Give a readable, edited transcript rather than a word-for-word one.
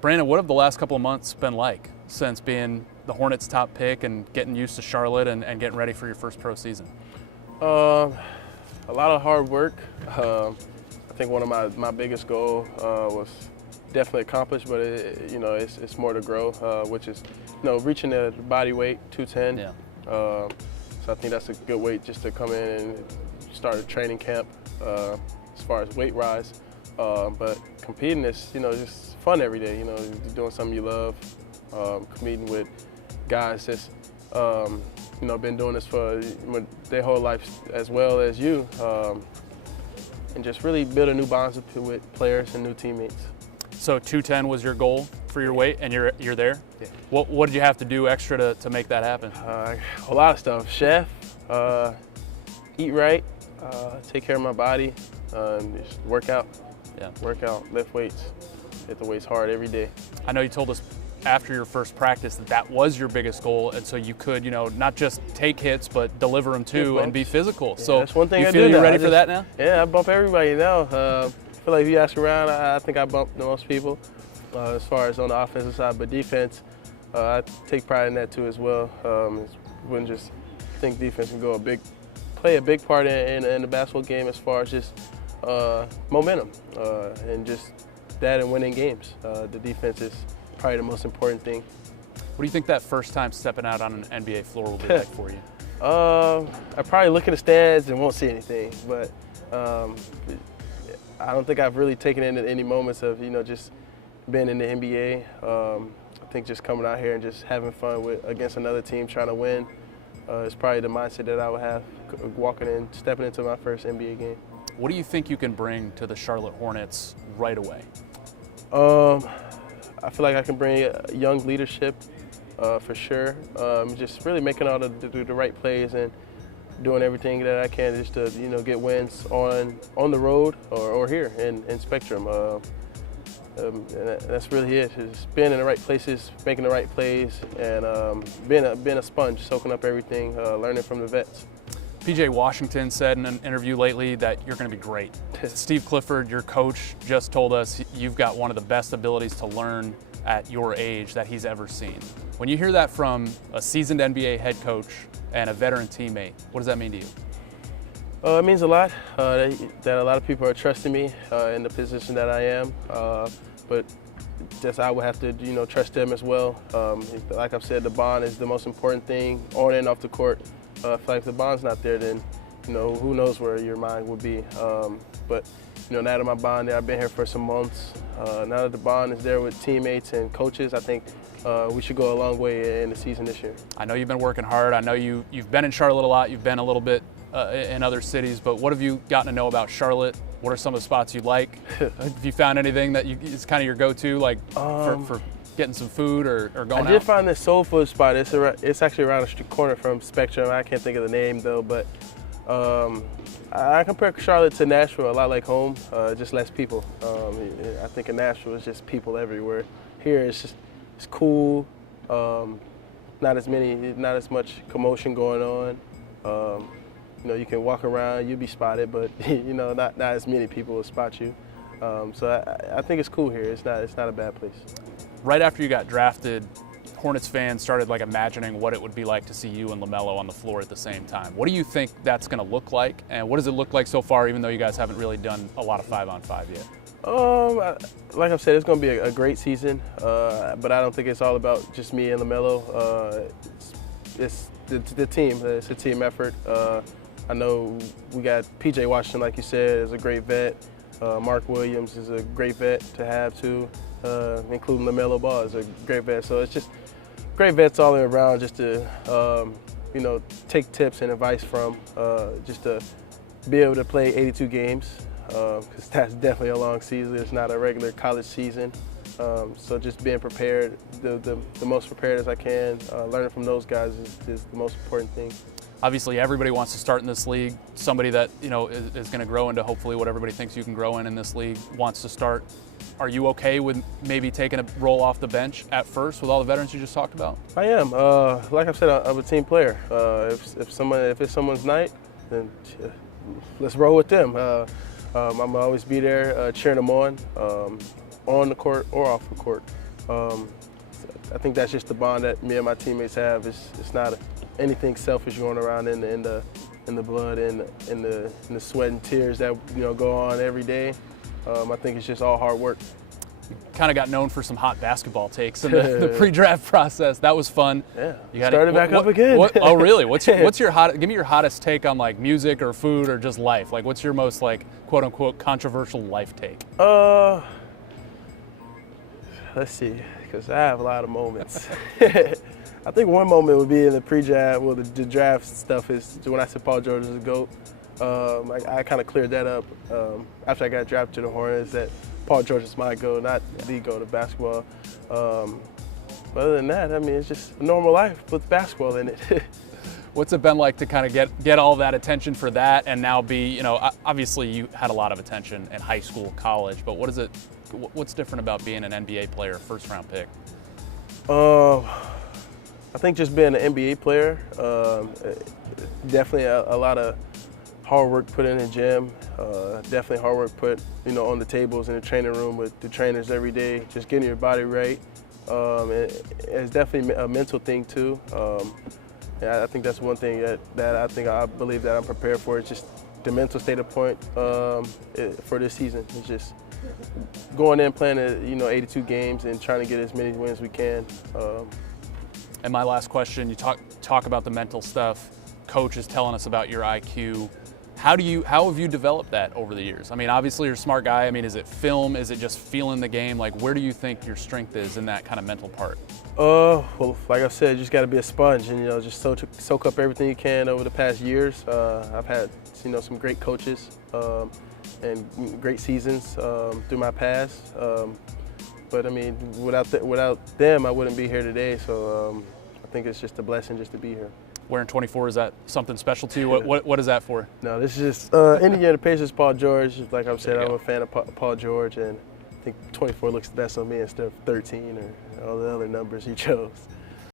Brandon, what have the last couple of months been like since being the Hornets' top pick and getting used to Charlotte and getting ready for your first pro season? A lot of hard work. I think one of my biggest goal was definitely accomplished, but it's more to grow, which is reaching the body weight 210. Yeah. So I think that's a good weight just to come in and start a training camp as far as weight rise. But competing is just fun every day. You're doing something you love. Competing with guys that's been doing this for their whole life as well as you, and just really building new bonds with players and new teammates. So 210 was your goal for your weight, and you're there? Yeah. What did you have to do extra to make that happen? A lot of stuff. Chef, eat right, take care of my body, just work out. Yeah. Work out, lift weights, hit the weights hard every day. I know you told us after your first practice that was your biggest goal, and so you could, not just take hits, but deliver them too and be physical. Yeah, so that's one thing you I feel do you're now. ready for that now? Yeah, I bump everybody now. I feel like if you ask around, I think I bump the most people as far as on the offensive side, but defense, I take pride in that too as well. Wouldn't just think defense can play a big part in the basketball game as far as just momentum and just that and winning games. The defense is probably the most important thing. What do you think that first time stepping out on an NBA floor will be like for you? I probably look in the stands and won't see anything, but I don't think I've really taken in any moments of just being in the NBA. I think just coming out here and just having fun against another team trying to win is probably the mindset that I would have stepping into my first NBA game. What do you think you can bring to the Charlotte Hornets right away? I feel like I can bring young leadership for sure. Just really making all the right plays and doing everything that I can just to get wins on the road or here in Spectrum. And that's really it. Just being in the right places, making the right plays, and being a sponge, soaking up everything, learning from the vets. PJ Washington said in an interview lately that you're going to be great. Steve Clifford, your coach, just told us you've got one of the best abilities to learn at your age that he's ever seen. When you hear that from a seasoned NBA head coach and a veteran teammate, what does that mean to you? It means a lot that a lot of people are trusting me in the position that I am, but just I would have to trust them as well. Like I've said, the bond is the most important thing on and off the court. If the bond's not there, then who knows where your mind would be. But now that my bond there, I've been here for some months. Now that the bond is there with teammates and coaches, I think we should go a long way in the season this year. I know you've been working hard. I know you've been in Charlotte a lot. You've been a little bit in other cities. But what have you gotten to know about Charlotte? What are some of the spots you like? Have you found anything that is kind of your go-to, like for getting some food or going out? I did find this soul food spot. It's actually around the corner from Spectrum. I can't think of the name though, but I compare Charlotte to Nashville, a lot like home, just less people. I think in Nashville it's just people everywhere. Here it's cool, not as much commotion going on. You can walk around, you'll be spotted, but not as many people will spot you. So I think it's cool here. It's not a bad place. Right after you got drafted, Hornets fans started imagining what it would be like to see you and LaMelo on the floor at the same time. What do you think that's going to look like, and what does it look like so far, even though you guys haven't really done a lot of 5-on-5 yet? Like I've said, it's going to be a great season, but I don't think it's all about just me and LaMelo. It's the team. It's a team effort. I know we got PJ Washington, like you said, is a great vet. Mark Williams is a great vet to have too, including LaMelo Ball is a great vet. So it's just great vets all the way around just to, take tips and advice from, just to be able to play 82 games, because that's definitely a long season. It's not a regular college season. So just being prepared, the most prepared as I can, learning from those guys is the most important thing. Obviously, everybody wants to start in this league. Somebody that is going to grow into hopefully what everybody thinks you can grow in this league wants to start. Are you okay with maybe taking a role off the bench at first with all the veterans you just talked about? I am. Like I said, I'm a team player. If it's someone's night, then let's roll with them. I'm gonna always be there cheering them on the court or off the court. I think that's just the bond that me and my teammates have. It's not anything selfish going around in the blood and in the sweat and tears that go on every day. I think it's just all hard work. Kind of got known for some hot basketball takes in the pre-draft process. That was fun. Yeah, you started back up again. Oh, really? What's your give me your hottest take on like music or food or just life? Like, what's your most like quote unquote controversial life take? Let's see, because I have a lot of moments. I think one moment would be in the pre-draft. Well, the draft stuff is when I said Paul George is a GOAT. I kind of cleared that up after I got drafted to the Hornets. That Paul George is my GOAT, not the GOAT of basketball. But other than that, I mean, it's just a normal life with basketball in it. What's it been like to kind of get all that attention for that and now be, obviously you had a lot of attention in high school, college, but what's different about being an NBA player, first round pick? I think just being an NBA player, definitely a lot of hard work put in the gym, definitely hard work put on the tables in the training room with the trainers every day, just getting your body right. It's definitely a mental thing too. I think that's one thing that I believe that I'm prepared for. It's just the mental state of point for this season. It's just going in, playing 82 games and trying to get as many wins as we can. And my last question, you talk about the mental stuff. Coach is telling us about your IQ. How have you developed that over the years? I mean, obviously you're a smart guy. I mean, is it film? Is it just feeling the game? Like, where do you think your strength is in that kind of mental part? Well, like I said, you just got to be a sponge and just soak up everything you can over the past years. I've had some great coaches and great seasons through my past. But I mean, without them, I wouldn't be here today. So I think it's just a blessing just to be here. Wearing 24, is that something special to you? What is that for? No, this is just Indiana Pacers Paul George. Like I've said, I'm a fan of Paul George, and I think 24 looks the best on me instead of 13 or all the other numbers he chose.